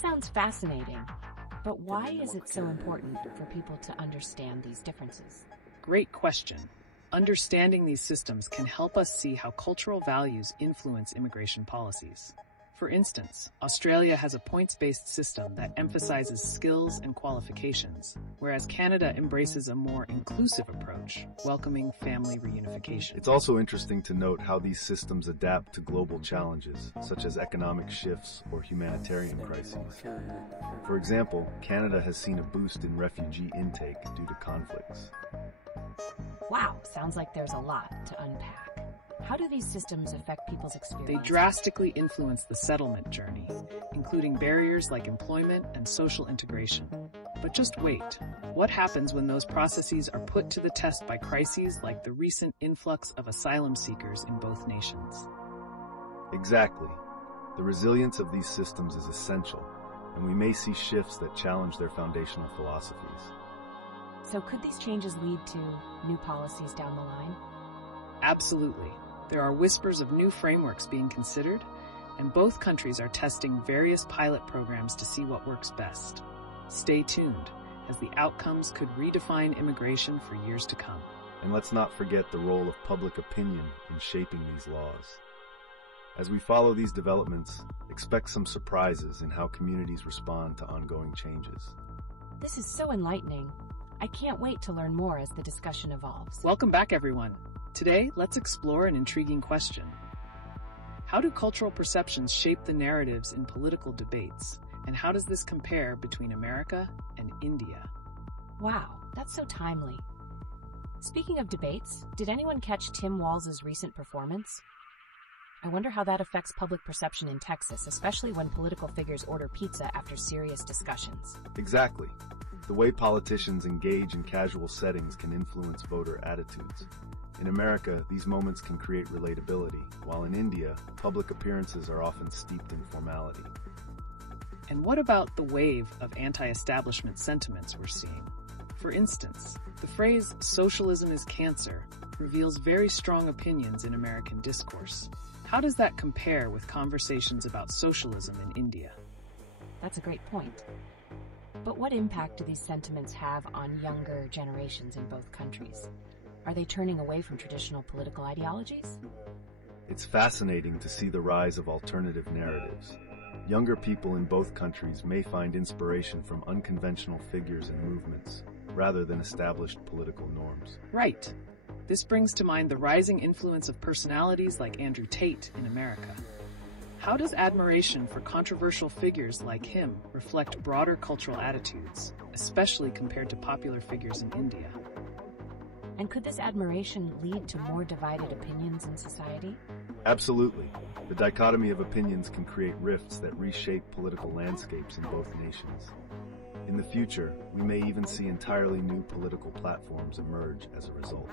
Sounds fascinating. But why is it so important for people to understand these differences? Great question. Understanding these systems can help us see how cultural values influence immigration policies. For instance, Australia has a points-based system that emphasizes skills and qualifications, whereas Canada embraces a more inclusive approach, welcoming family reunification. It's also interesting to note how these systems adapt to global challenges, such as economic shifts or humanitarian crises. For example, Canada has seen a boost in refugee intake due to conflicts. Wow, sounds like there's a lot to unpack. How do these systems affect people's experience? They drastically influence the settlement journey, including barriers like employment and social integration. But just wait. What happens when those processes are put to the test by crises like the recent influx of asylum seekers in both nations? Exactly. The resilience of these systems is essential, and we may see shifts that challenge their foundational philosophies. So could these changes lead to new policies down the line? Absolutely. There are whispers of new frameworks being considered, and both countries are testing various pilot programs to see what works best. Stay tuned, as the outcomes could redefine immigration for years to come. And let's not forget the role of public opinion in shaping these laws. As we follow these developments, expect some surprises in how communities respond to ongoing changes. This is so enlightening. I can't wait to learn more as the discussion evolves. Welcome back, everyone. Today, let's explore an intriguing question. How do cultural perceptions shape the narratives in political debates? And how does this compare between America and India? Wow, that's so timely. Speaking of debates, did anyone catch Tim Walz's recent performance? I wonder how that affects public perception in Texas, especially when political figures order pizza after serious discussions. Exactly. The way politicians engage in casual settings can influence voter attitudes. In America, these moments can create relatability, while in India, public appearances are often steeped in formality. And what about the wave of anti-establishment sentiments we're seeing? For instance, the phrase "socialism is cancer" reveals very strong opinions in American discourse. How does that compare with conversations about socialism in India? That's a great point. But what impact do these sentiments have on younger generations in both countries? Are they turning away from traditional political ideologies? It's fascinating to see the rise of alternative narratives. Younger people in both countries may find inspiration from unconventional figures and movements, rather than established political norms. Right. This brings to mind the rising influence of personalities like Andrew Tate in America. How does admiration for controversial figures like him reflect broader cultural attitudes, especially compared to popular figures in India? And could this admiration lead to more divided opinions in society? Absolutely. The dichotomy of opinions can create rifts that reshape political landscapes in both nations. In the future, we may even see entirely new political platforms emerge as a result.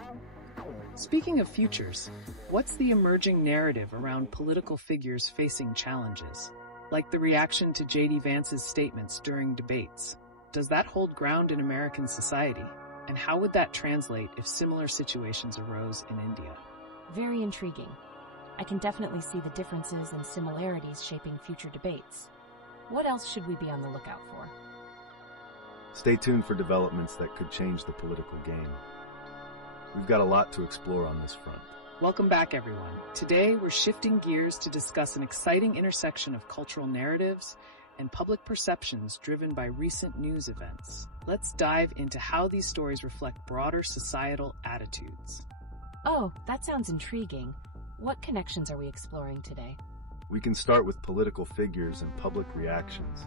Speaking of futures, what's the emerging narrative around political figures facing challenges? Like the reaction to J.D. Vance's statements during debates. Does that hold ground in American society? And how would that translate if similar situations arose in India? Very intriguing. I can definitely see the differences and similarities shaping future debates. What else should we be on the lookout for? Stay tuned for developments that could change the political game. We've got a lot to explore on this front. Welcome back, everyone. Today, we're shifting gears to discuss an exciting intersection of cultural narratives and public perceptions driven by recent news events. Let's dive into how these stories reflect broader societal attitudes. Oh, that sounds intriguing. What connections are we exploring today? We can start with political figures and public reactions.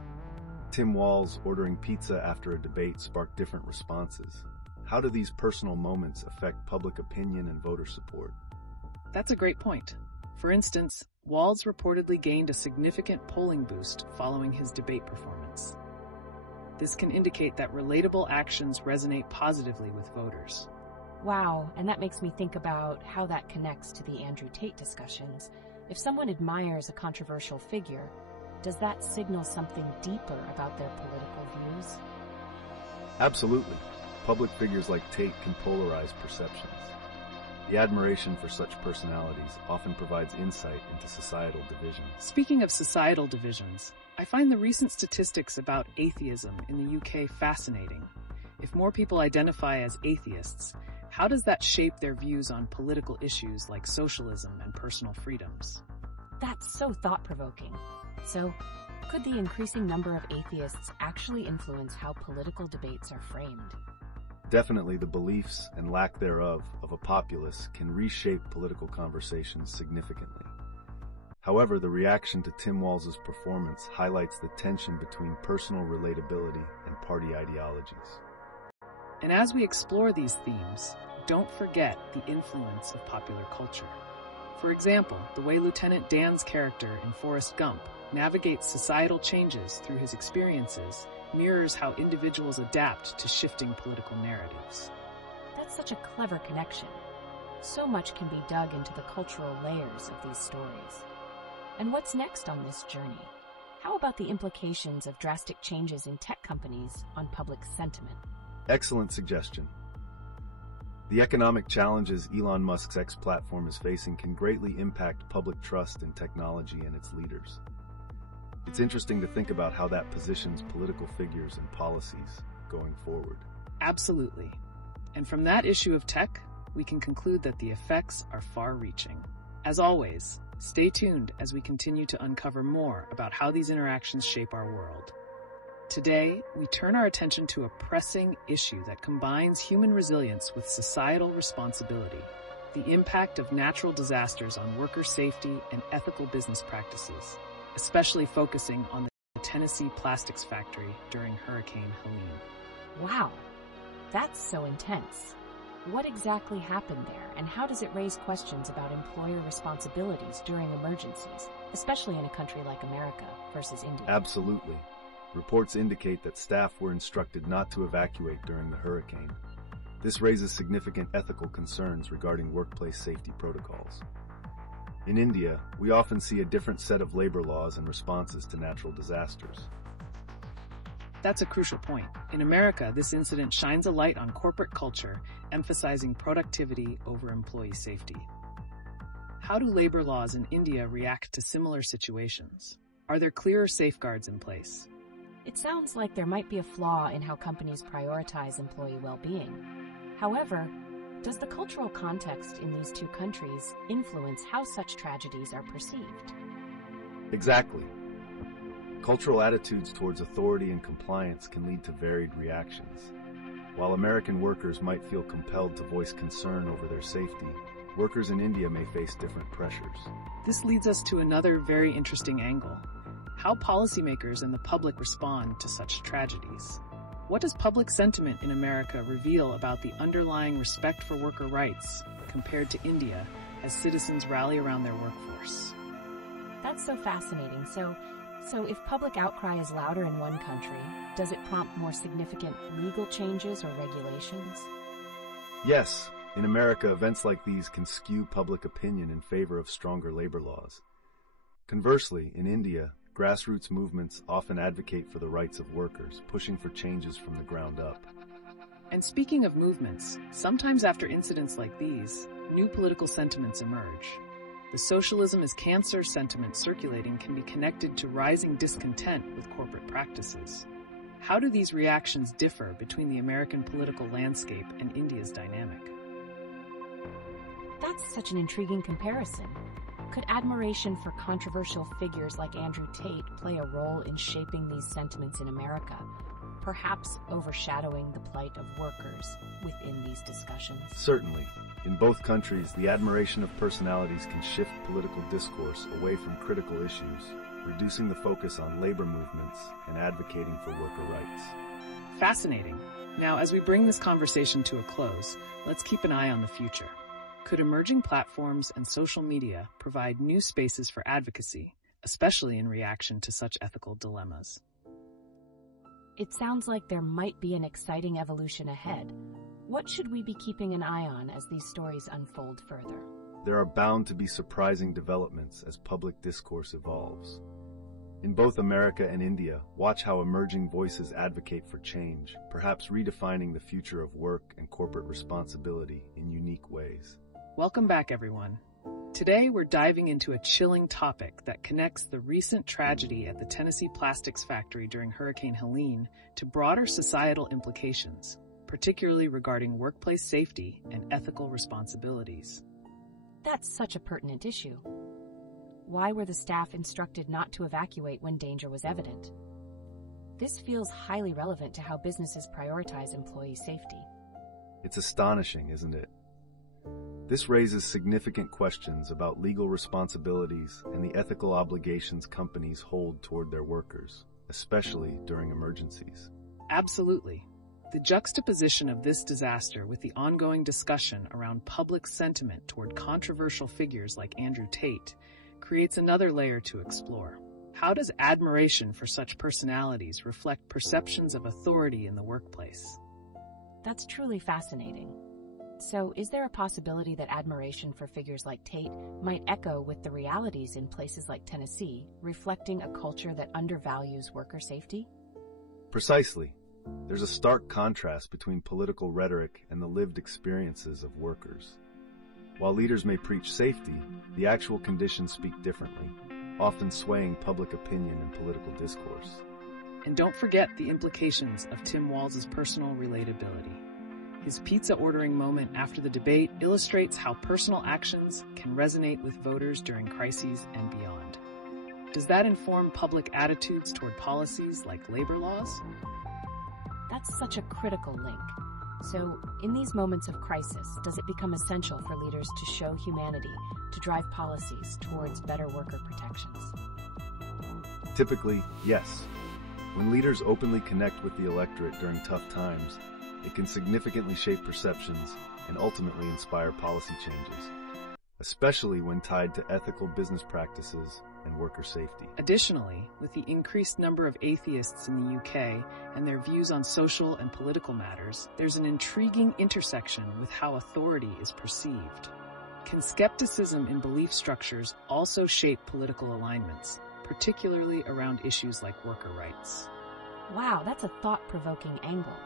Tim Walz ordering pizza after a debate sparked different responses. How do these personal moments affect public opinion and voter support? That's a great point. For instance, Walz reportedly gained a significant polling boost following his debate performance. This can indicate that relatable actions resonate positively with voters. Wow, and that makes me think about how that connects to the Andrew Tate discussions. If someone admires a controversial figure, does that signal something deeper about their political views? Absolutely. Public figures like Tate can polarize perceptions. The admiration for such personalities often provides insight into societal divisions. Speaking of societal divisions, I find the recent statistics about atheism in the UK fascinating. If more people identify as atheists, how does that shape their views on political issues like socialism and personal freedoms? That's so thought-provoking. So, could the increasing number of atheists actually influence how political debates are framed? Definitely, the beliefs and lack thereof of a populace can reshape political conversations significantly. However, the reaction to Tim Walz's performance highlights the tension between personal relatability and party ideologies. And as we explore these themes, don't forget the influence of popular culture. For example, the way Lieutenant Dan's character in Forrest Gump navigates societal changes through his experiences mirrors how individuals adapt to shifting political narratives. That's such a clever connection. So much can be dug into the cultural layers of these stories. And what's next on this journey? How about the implications of drastic changes in tech companies on public sentiment? Excellent suggestion. The economic challenges Elon Musk's X platform is facing can greatly impact public trust in technology and its leaders. It's interesting to think about how that positions political figures and policies going forward. Absolutely. And from that issue of tech, we can conclude that the effects are far-reaching. As always, stay tuned as we continue to uncover more about how these interactions shape our world. Today, we turn our attention to a pressing issue that combines human resilience with societal responsibility: the impact of natural disasters on worker safety and ethical business practices, especially focusing on the Tennessee plastics factory during Hurricane Helene. Wow, that's so intense. What exactly happened there, and how does it raise questions about employer responsibilities during emergencies, especially in a country like America versus India? Absolutely. Reports indicate that staff were instructed not to evacuate during the hurricane. This raises significant ethical concerns regarding workplace safety protocols. In India, we often see a different set of labor laws and responses to natural disasters. That's a crucial point. In America, this incident shines a light on corporate culture, emphasizing productivity over employee safety. How do labor laws in India react to similar situations? Are there clearer safeguards in place? It sounds like there might be a flaw in how companies prioritize employee well-being. However, does the cultural context in these two countries influence how such tragedies are perceived? Exactly. Cultural attitudes towards authority and compliance can lead to varied reactions. While American workers might feel compelled to voice concern over their safety, workers in India may face different pressures. This leads us to another very interesting angle: how policymakers and the public respond to such tragedies. What does public sentiment in America reveal about the underlying respect for worker rights compared to India as citizens rally around their workforce? That's so fascinating. So if public outcry is louder in one country, does it prompt more significant legal changes or regulations? Yes, in America, events like these can skew public opinion in favor of stronger labor laws. Conversely, in India, grassroots movements often advocate for the rights of workers, pushing for changes from the ground up. And speaking of movements, sometimes after incidents like these, new political sentiments emerge. The socialism is cancer sentiment circulating can be connected to rising discontent with corporate practices. How do these reactions differ between the American political landscape and India's dynamic? That's such an intriguing comparison. Could admiration for controversial figures like Andrew Tate play a role in shaping these sentiments in America, perhaps overshadowing the plight of workers within these discussions? Certainly. In both countries, the admiration of personalities can shift political discourse away from critical issues, reducing the focus on labor movements and advocating for worker rights. Fascinating. Now, as we bring this conversation to a close, let's keep an eye on the future. Could emerging platforms and social media provide new spaces for advocacy, especially in reaction to such ethical dilemmas? It sounds like there might be an exciting evolution ahead. What should we be keeping an eye on as these stories unfold further? There are bound to be surprising developments as public discourse evolves. In both America and India, watch how emerging voices advocate for change, perhaps redefining the future of work and corporate responsibility in unique ways. Welcome back, everyone. Today, we're diving into a chilling topic that connects the recent tragedy at the Tennessee plastics factory during Hurricane Helene to broader societal implications, particularly regarding workplace safety and ethical responsibilities. That's such a pertinent issue. Why were the staff instructed not to evacuate when danger was evident? This feels highly relevant to how businesses prioritize employee safety. It's astonishing, isn't it? This raises significant questions about legal responsibilities and the ethical obligations companies hold toward their workers, especially during emergencies. Absolutely. The juxtaposition of this disaster with the ongoing discussion around public sentiment toward controversial figures like Andrew Tate creates another layer to explore. How does admiration for such personalities reflect perceptions of authority in the workplace? That's truly fascinating. So, is there a possibility that admiration for figures like Tate might echo with the realities in places like Tennessee, reflecting a culture that undervalues worker safety? Precisely. There's a stark contrast between political rhetoric and the lived experiences of workers. While leaders may preach safety, the actual conditions speak differently, often swaying public opinion and political discourse. And don't forget the implications of Tim Walz's personal relatability. His pizza ordering moment after the debate illustrates how personal actions can resonate with voters during crises and beyond. Does that inform public attitudes toward policies like labor laws? That's such a critical link. So, in these moments of crisis, does it become essential for leaders to show humanity to drive policies towards better worker protections? Typically, yes. When leaders openly connect with the electorate during tough times, it can significantly shape perceptions and ultimately inspire policy changes, especially when tied to ethical business practices and worker safety. Additionally, with the increased number of atheists in the UK and their views on social and political matters, there's an intriguing intersection with how authority is perceived. Can skepticism in belief structures also shape political alignments, particularly around issues like worker rights? Wow, that's a thought-provoking angle.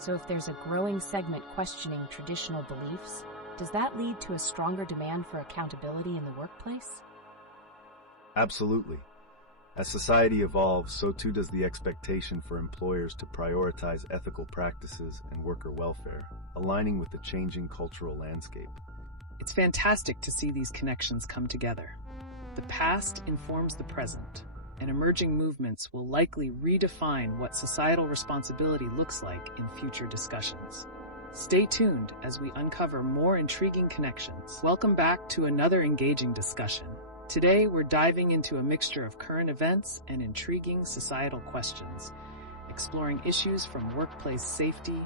So if there's a growing segment questioning traditional beliefs, does that lead to a stronger demand for accountability in the workplace? Absolutely. As society evolves, so too does the expectation for employers to prioritize ethical practices and worker welfare, aligning with the changing cultural landscape. It's fantastic to see these connections come together. The past informs the present, and emerging movements will likely redefine what societal responsibility looks like in future discussions. Stay tuned as we uncover more intriguing connections. Welcome back to another engaging discussion. Today, we're diving into a mixture of current events and intriguing societal questions, exploring issues from workplace safety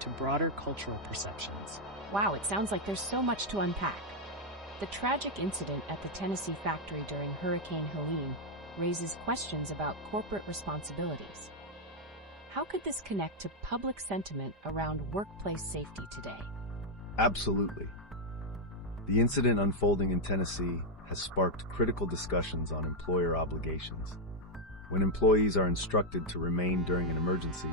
to broader cultural perceptions. Wow, it sounds like there's so much to unpack. The tragic incident at the Tennessee factory during Hurricane Helene raises questions about corporate responsibilities. How could this connect to public sentiment around workplace safety today? Absolutely. The incident unfolding in Tennessee has sparked critical discussions on employer obligations. When employees are instructed to remain during an emergency,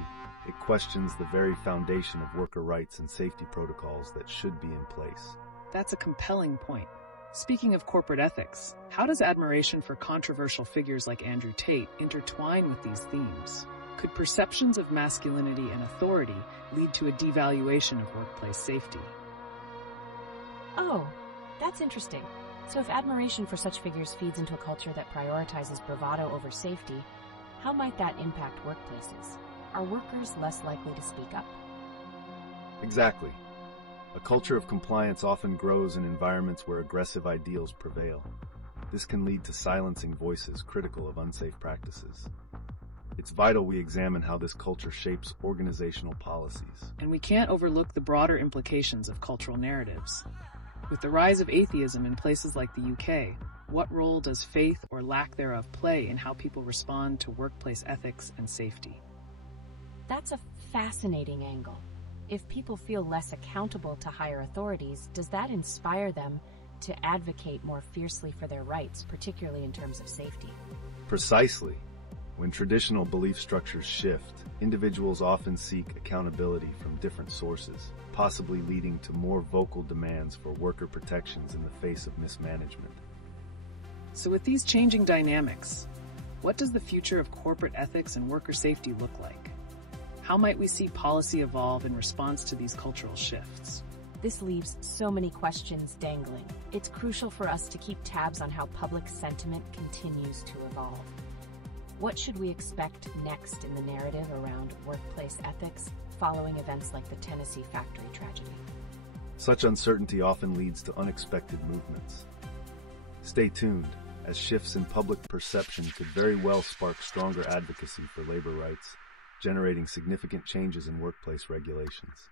it questions the very foundation of worker rights and safety protocols that should be in place. That's a compelling point. Speaking of corporate ethics, how does admiration for controversial figures like Andrew Tate intertwine with these themes? Could perceptions of masculinity and authority lead to a devaluation of workplace safety? Oh, that's interesting. So if admiration for such figures feeds into a culture that prioritizes bravado over safety, how might that impact workplaces? Are workers less likely to speak up? Exactly. A culture of compliance often grows in environments where aggressive ideals prevail. This can lead to silencing voices critical of unsafe practices. It's vital we examine how this culture shapes organizational policies. And we can't overlook the broader implications of cultural narratives. With the rise of atheism in places like the UK, what role does faith or lack thereof play in how people respond to workplace ethics and safety? That's a fascinating angle. If people feel less accountable to higher authorities, does that inspire them to advocate more fiercely for their rights, particularly in terms of safety? Precisely. When traditional belief structures shift, individuals often seek accountability from different sources, possibly leading to more vocal demands for worker protections in the face of mismanagement. So with these changing dynamics, what does the future of corporate ethics and worker safety look like? How might we see policy evolve in response to these cultural shifts? This leaves so many questions dangling. It's crucial for us to keep tabs on how public sentiment continues to evolve. What should we expect next in the narrative around workplace ethics following events like the Tennessee factory tragedy? Such uncertainty often leads to unexpected movements. Stay tuned, as shifts in public perception could very well spark stronger advocacy for labor rights, generating significant changes in workplace regulations.